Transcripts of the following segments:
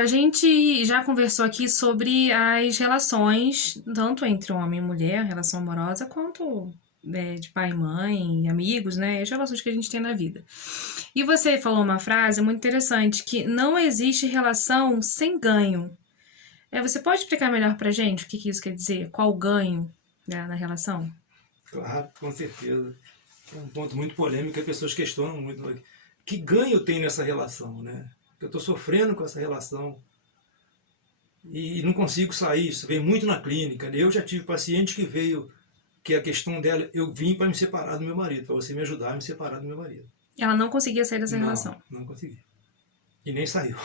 a gente já conversou aqui sobre as relações, tanto entre homem e mulher, relação amorosa, quanto de pai e mãe, amigos, né? As relações que a gente tem na vida. E você falou uma frase muito interessante, que não existe relação sem ganho. Você pode explicar melhor pra gente o que isso quer dizer? Qual o ganho, né, na relação? Claro, com certeza. É um ponto muito polêmico que as pessoas questionam muito. Que ganho tem nessa relação, né? Eu estou sofrendo com essa relação e não consigo sair. Isso vem muito na clínica. Eu já tive paciente que veio, que a questão dela, eu vim para me separar do meu marido, para você me ajudar a me separar do meu marido. Ela não conseguia sair dessa relação. Não consegui. E nem saiu.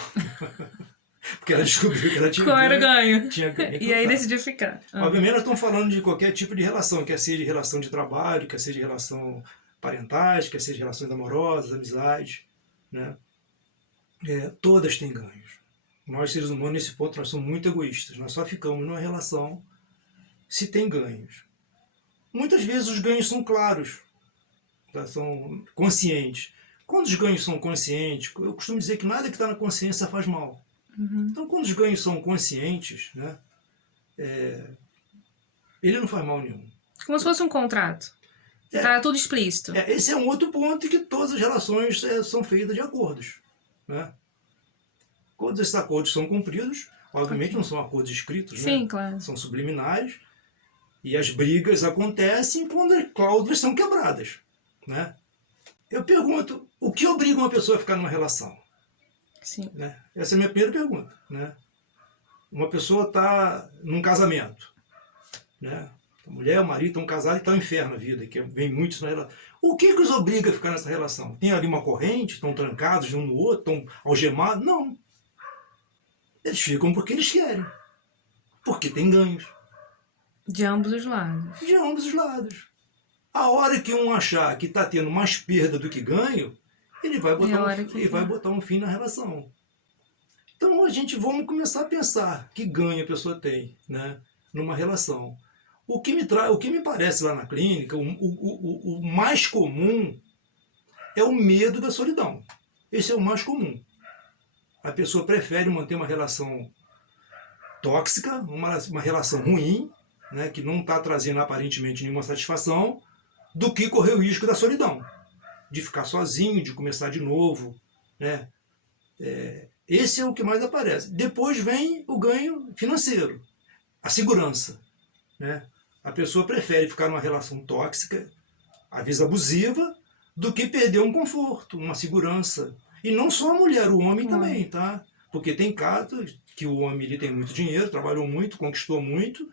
Porque ela descobriu que ela tinha Qual era o ganho? Tinha ganho. E aí decidiu ficar. Obviamente nós estamos falando de qualquer tipo de relação, quer seja de relação de trabalho, quer seja de relação parentais, quer seja de relações amorosas, amizades, né? Todas têm ganhos. Nós, seres humanos, nesse ponto, nós somos muito egoístas. Nós só ficamos numa relação se tem ganhos. Muitas vezes os ganhos são claros, tá? São conscientes. Quando os ganhos são conscientes, eu costumo dizer que nada que está na consciência faz mal. Então, quando os ganhos são conscientes, né, ele não faz mal nenhum. Como se fosse um contrato. Está tudo explícito. Esse é um outro ponto em que todas as relações são feitas de acordos, né? Quando esses acordos são cumpridos, obviamente não são acordos escritos, Sim, né? claro. São subliminares, e as brigas acontecem quando as cláusulas são quebradas, né? Eu pergunto, o que obriga uma pessoa a ficar numa relação? Sim. Né? Essa é a minha primeira pergunta, né? Uma pessoa está num casamento, né? A mulher e o marido estão casados e estão em inferno na vida, que vem muito isso na relação. O que os obriga a ficar nessa relação? Tem ali uma corrente? Estão trancados de um no outro? Estão algemados? Não. Eles ficam porque eles querem. Porque tem ganhos. De ambos os lados. De ambos os lados. A hora que um achar que está tendo mais perda do que ganho, ele vai botar um fim na relação. Então a gente vamos começar a pensar que ganho a pessoa tem, né, numa relação. O que me parece lá na clínica, o mais comum é o medo da solidão. Esse é o mais comum. A pessoa prefere manter uma relação tóxica, uma relação ruim, né, que não está trazendo aparentemente nenhuma satisfação, do que correr o risco da solidão, de ficar sozinho, de começar de novo, né? Esse é o que mais aparece. Depois vem o ganho financeiro, a segurança, né? A pessoa prefere ficar numa relação tóxica, às vezes abusiva, do que perder um conforto, uma segurança. E não só a mulher, o homem também, tá? Porque tem casos que o homem ele tem muito dinheiro, trabalhou muito, conquistou muito,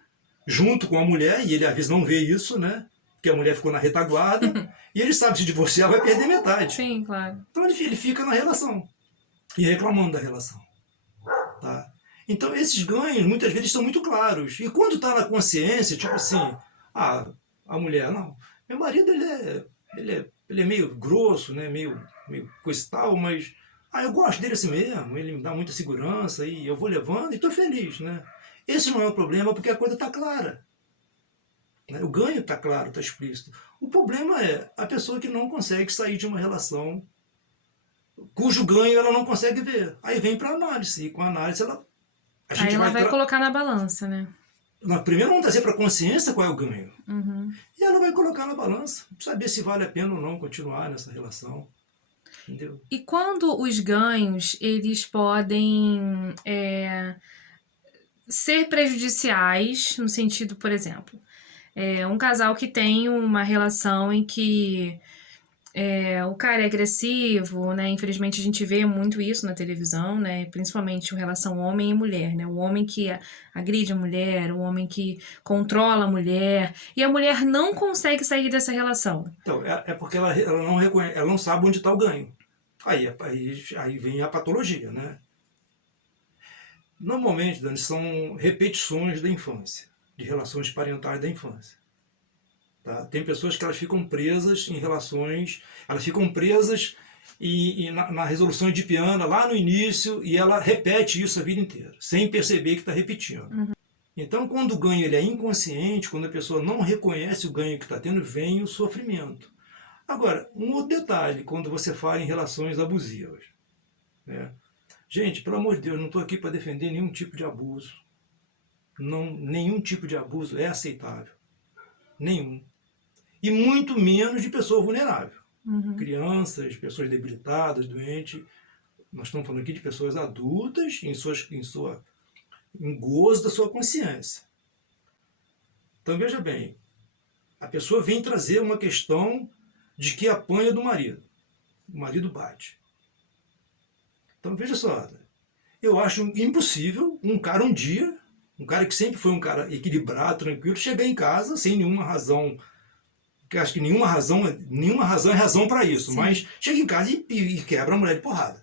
junto com a mulher, e ele às vezes não vê isso, né? Porque a mulher ficou na retaguarda, e ele sabe que se divorciar vai perder metade. Sim, claro. Então ele fica na relação, e reclamando da relação. Tá? Então esses ganhos muitas vezes são muito claros. E quando está na consciência, tipo assim, a mulher, não, meu marido ele é meio grosso, né? meio coisa e tal, mas eu gosto dele assim mesmo, ele me dá muita segurança, e eu vou levando e estou feliz. Né? Esse não é o problema, porque a coisa está clara. O ganho está claro, está explícito. O problema é a pessoa que não consegue sair de uma relação cujo ganho ela não consegue ver. Aí vem para a análise, e com a análise ela vai colocar na balança, né? Primeiro vamos trazer para a consciência qual é o ganho. E ela vai colocar na balança, saber se vale a pena ou não continuar nessa relação. Entendeu? E quando os ganhos, eles podem ser prejudiciais, no sentido, por exemplo, um casal que tem uma relação em que o cara é agressivo, né? Infelizmente a gente vê muito isso na televisão, né? Principalmente em relação homem e mulher, né? O homem que agride a mulher, o homem que controla a mulher, e a mulher não consegue sair dessa relação. Então, é porque ela não reconhece, ela não sabe onde está o ganho. Aí vem a patologia, né? Normalmente, Dani, são repetições da infância, de relações parentais da infância. Tá? Tem pessoas que elas ficam presas em relações, elas ficam presas na resolução edipiana lá no início, e ela repete isso a vida inteira, sem perceber que está repetindo. Então, quando o ganho ele é inconsciente, quando a pessoa não reconhece o ganho que está tendo, vem o sofrimento. Agora, um outro detalhe, quando você fala em relações abusivas, né? Gente, pelo amor de Deus, não estou aqui para defender nenhum tipo de abuso. Não, nenhum tipo de abuso é aceitável. Nenhum. E muito menos de pessoa vulnerável. Crianças, pessoas debilitadas, doentes. Nós estamos falando aqui de pessoas adultas em gozo da sua consciência. Então veja bem, a pessoa vem trazer uma questão de que apanha do marido. O marido bate. Então veja só, eu acho impossível um cara um dia, um cara que sempre foi um cara equilibrado, tranquilo, chegar em casa sem nenhuma razão, que acho que nenhuma razão é razão para isso, sim, mas chega em casa e quebra a mulher de porrada.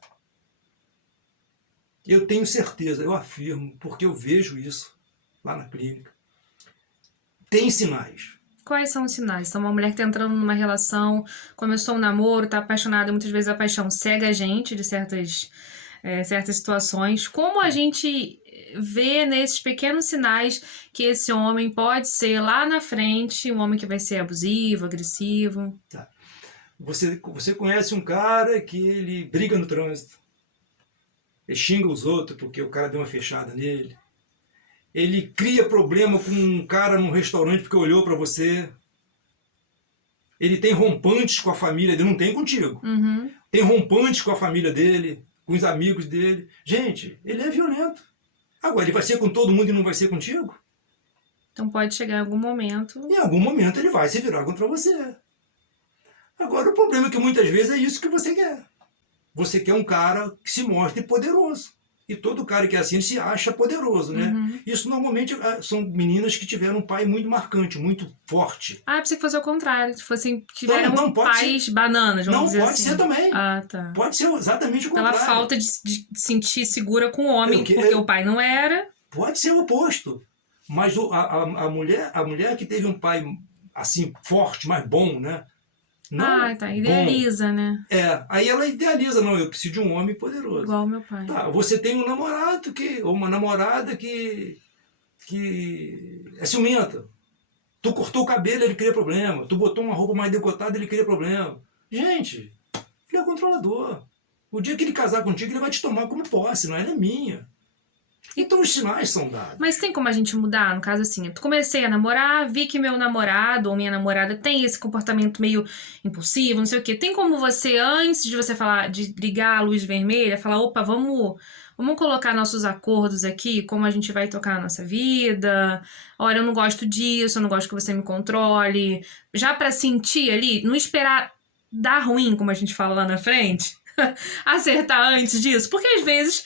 Eu tenho certeza, eu afirmo, porque eu vejo isso lá na clínica. Tem sinais. Quais são os sinais? Então, uma mulher que está entrando numa relação, começou um namoro, está apaixonada, muitas vezes a paixão cega a gente de certas situações. Como a gente vê nesses pequenos sinais que esse homem pode ser lá na frente um homem que vai ser abusivo, agressivo? Tá. Você conhece um cara que ele briga no trânsito, ele xinga os outros porque o cara deu uma fechada nele. Ele cria problema com um cara num restaurante porque olhou para você. Ele tem rompantes com a família dele, não tem contigo. Tem rompantes com a família dele, com os amigos dele. Gente, ele é violento. Agora, ele vai ser com todo mundo e não vai ser contigo? Então pode chegar em algum momento... Em algum momento ele vai se virar contra você. Agora, o problema é que muitas vezes é isso que você quer. Você quer um cara que se mostre poderoso. E todo cara que é assim se acha poderoso, né? Isso normalmente são meninas que tiveram um pai muito marcante, muito forte. Ah, pensei que fosse ao contrário. Tiveram pais bananas, vamos dizer assim. Não, pode ser também. Ah, tá. Pode ser exatamente o contrário. Pela falta de sentir segura com o homem, porque o pai não era. Pode ser o oposto. Mas a mulher que teve um pai assim, forte, mais bom, né? Não, tá. Idealiza, bom, né? Aí ela idealiza, não, eu preciso de um homem poderoso. Igual meu pai. Tá, você tem um namorado ou uma namorada que é ciumenta. Tu cortou o cabelo, ele cria problema. Tu botou uma roupa mais decotada, ele cria problema. Gente, ele é controlador. O dia que ele casar contigo, ele vai te tomar como posse, não ela é minha. Então os sinais são dados. Mas tem como a gente mudar? No caso assim, eu comecei a namorar, vi que meu namorado ou minha namorada tem esse comportamento meio impulsivo, não sei o quê. Tem como você, antes de você falar, de ligar a luz vermelha, falar, opa, vamos colocar nossos acordos aqui, como a gente vai tocar a nossa vida. Olha, eu não gosto disso, eu não gosto que você me controle. Já pra sentir ali, não esperar dar ruim, como a gente fala lá na frente. Acertar antes disso, porque às vezes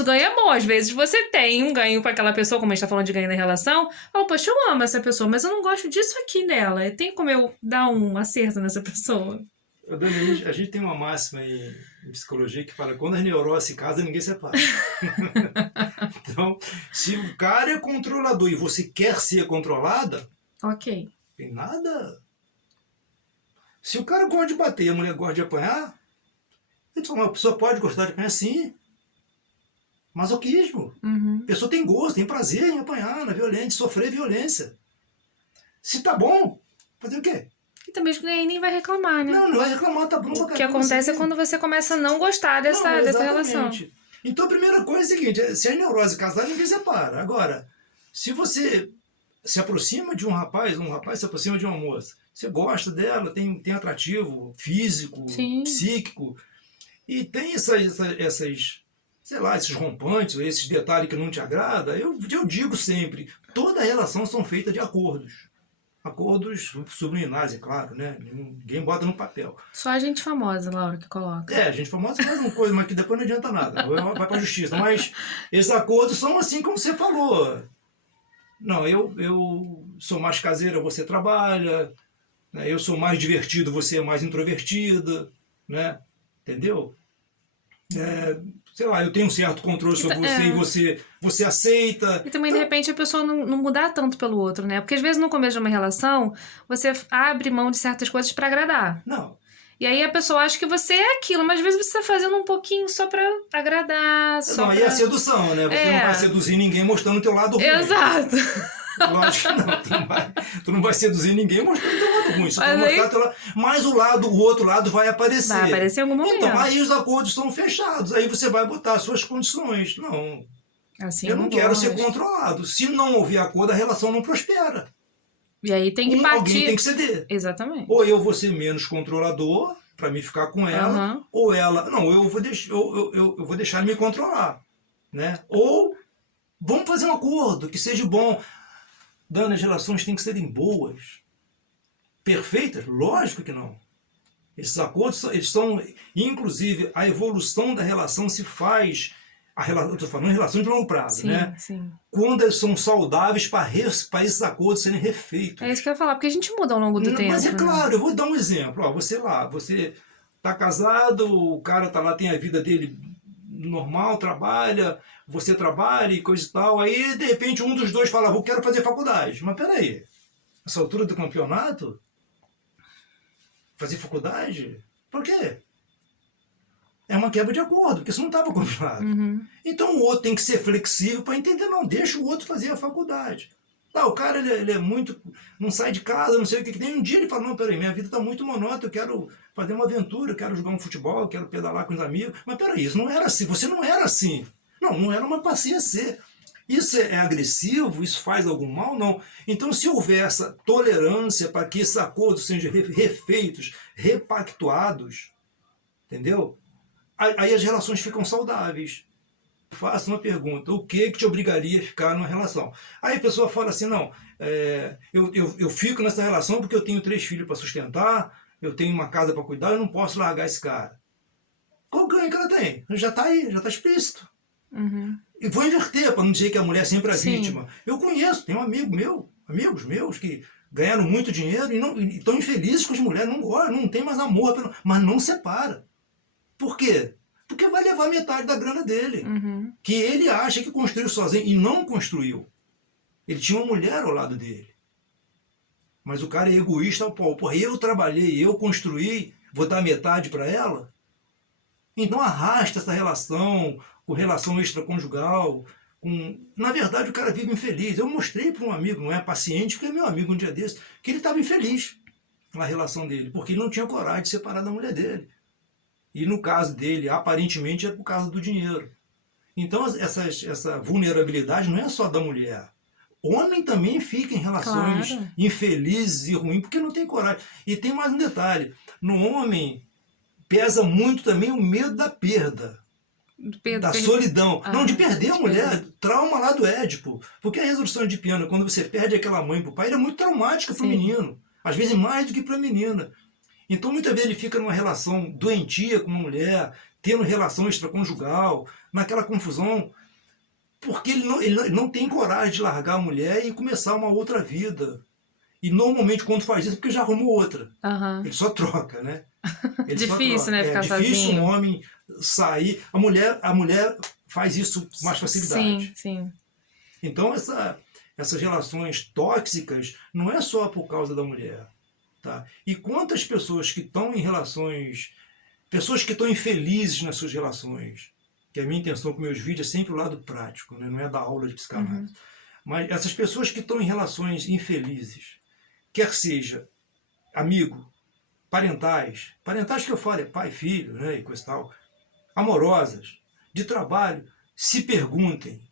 o ganho é bom, às vezes você tem um ganho com aquela pessoa, como a gente tá falando de ganho na relação, fala, poxa, eu amo essa pessoa, mas eu não gosto disso aqui nela, tem como eu dar um acerto nessa pessoa? Dani, a gente tem uma máxima em psicologia que fala, quando as neuroses se casam, ninguém separa. Então, se o cara é controlador e você quer ser controlada, ok, tem nada. Se o cara gosta de bater e a mulher gosta de apanhar, então, uma pessoa pode gostar de apanhar, sim. Masoquismo. A pessoa tem gosto, tem prazer em apanhar na violência, sofrer violência. Se tá bom, fazer o quê? E também nem vai reclamar, né? Não vai reclamar, tá bom. O que acontece é quando você começa a não gostar dessa relação. Então a primeira coisa é a seguinte, se é neurose casar, ninguém separa. Agora, se você se aproxima de um rapaz se aproxima de uma moça, você gosta dela, tem atrativo físico, sim, psíquico, e tem essas, sei lá, esses rompantes, esses detalhes que não te agrada, eu digo sempre, toda relação são feitas de acordos. Acordos subliminares, é claro, né? Ninguém bota no papel. Só a gente famosa, Laura, que coloca. A gente famosa faz uma coisa, mas que depois não adianta nada. Vai pra justiça. Mas esses acordos são assim como você falou. Não, eu sou mais caseira, você trabalha. Né? Eu sou mais divertido, você é mais introvertida. Né? Entendeu? Sei lá, eu tenho um certo controle sobre você e você aceita. E também, de repente, a pessoa não mudar tanto pelo outro, né? Porque às vezes no começo de uma relação, você abre mão de certas coisas pra agradar. Não. E aí a pessoa acha que você é aquilo, mas às vezes você tá fazendo um pouquinho só pra agradar. Aí é a sedução, né? Você não vai seduzir ninguém mostrando o teu lado ruim. Exato. Lógico que não. Tu não vai seduzir ninguém mostrando o teu lado ruim. Só vai mostrar teu lado, mas o outro lado vai aparecer. Vai aparecer em algum momento. Então, aí os acordos são fechados. Aí você vai botar as suas condições. Não. Assim, eu não quero ser controlado. Se não houver acordo, a relação não prospera. E aí tem que partir. Alguém tem que ceder. Exatamente. Ou eu vou ser menos controlador para me ficar com ela, ou ela... Não, eu vou deixar ele me controlar. Né? Ou vamos fazer um acordo que seja bom. Dana, as relações têm que serem boas. Perfeitas? Lógico que não. Esses acordos, eles são... Inclusive, a evolução da relação se faz... eu estou falando em relação de longo prazo, sim, né? Sim. Quando eles são saudáveis para esses acordos serem refeitos. É isso que eu ia falar, porque a gente muda ao longo do tempo. Mas é claro, eu vou dar um exemplo. Ó, você está casado, o cara está lá, tem a vida dele normal, trabalha, você trabalha e coisa e tal. Aí, de repente, um dos dois fala, eu quero fazer faculdade. Mas peraí, nessa altura do campeonato, fazer faculdade? Por quê? É uma quebra de acordo, porque isso não estava combinado. Então o outro tem que ser flexível para entender, não, deixa o outro fazer a faculdade. O cara ele é muito, não sai de casa, não sei o que tem. Um dia ele fala, não, peraí, minha vida está muito monótona, eu quero fazer uma aventura, eu quero jogar um futebol, eu quero pedalar com os amigos. Mas peraí, isso não era assim, você não era assim. Não era uma paciência. Isso é agressivo? Isso faz algum mal? Não. Então, se houver essa tolerância para que esses acordos sejam refeitos, repactuados, entendeu? Aí as relações ficam saudáveis. Faça uma pergunta, o que te obrigaria a ficar numa relação? Aí a pessoa fala assim, não, eu fico nessa relação porque eu tenho 3 filhos para sustentar, eu tenho uma casa para cuidar, eu não posso largar esse cara. Qual ganho que ela tem? Já está aí, já está explícito. E vou inverter, para não dizer que a mulher sempre é a vítima. Eu conheço, tenho amigos meus que ganharam muito dinheiro e estão infelizes com as mulheres, não gostam, não tem mais amor, mas não separa. Por quê? Porque vai levar metade da grana dele. Que ele acha que construiu sozinho e não construiu. Ele tinha uma mulher ao lado dele. Mas o cara é egoísta ao pau. Porra, eu trabalhei, eu construí, vou dar metade para ela? Então arrasta essa relação, com relação extraconjugal. Na verdade o cara vive infeliz. Eu mostrei para um amigo, não é paciente, porque é meu amigo um dia desse, que ele estava infeliz na relação dele. Porque ele não tinha coragem de separar da mulher dele. E no caso dele, aparentemente, é por causa do dinheiro. Então, essa vulnerabilidade não é só da mulher. Homem também fica em relações infelizes e ruins, porque não tem coragem. E tem mais um detalhe. No homem, pesa muito também o medo da perda. Da solidão. Não, de perder a mulher. Trauma lá do Édipo. Porque a resolução de piano, quando você perde aquela mãe para o pai, é muito traumática para o menino. Às vezes mais do que para a menina. Então, muitas vezes ele fica numa relação doentia com uma mulher, tendo relação extraconjugal, naquela confusão, porque ele não tem coragem de largar a mulher e começar uma outra vida. E normalmente quando faz isso é porque já arrumou outra. Ele só troca, né? Difícil, né? Ficar sozinho. É difícil sozinho. um homem sair. A mulher faz isso com mais facilidade. Sim. Então, essas relações tóxicas não é só por causa da mulher. Tá? E quantas pessoas que estão em relações, pessoas que estão infelizes nas suas relações, que a minha intenção com meus vídeos é sempre o lado prático, né? Não é dar aula de psicanálise. Mas essas pessoas que estão em relações infelizes, quer seja amigo, parentais que eu falo é pai, filho, né? E coisa e tal, amorosas, de trabalho, se perguntem,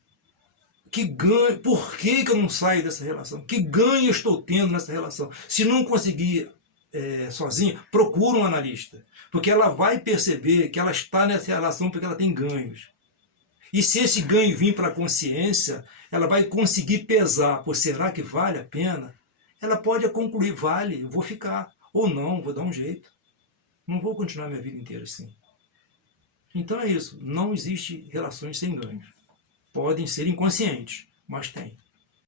que ganho, por que eu não saio dessa relação? Que ganho eu estou tendo nessa relação? Se não conseguir sozinho, procura um analista. Porque ela vai perceber que ela está nessa relação porque ela tem ganhos. E se esse ganho vir para a consciência, ela vai conseguir pesar. Pô, será que vale a pena? Ela pode concluir, vale, eu vou ficar. Ou não, vou dar um jeito. Não vou continuar minha vida inteira assim. Então é isso. Não existe relações sem ganhos. Podem ser inconscientes, mas tem.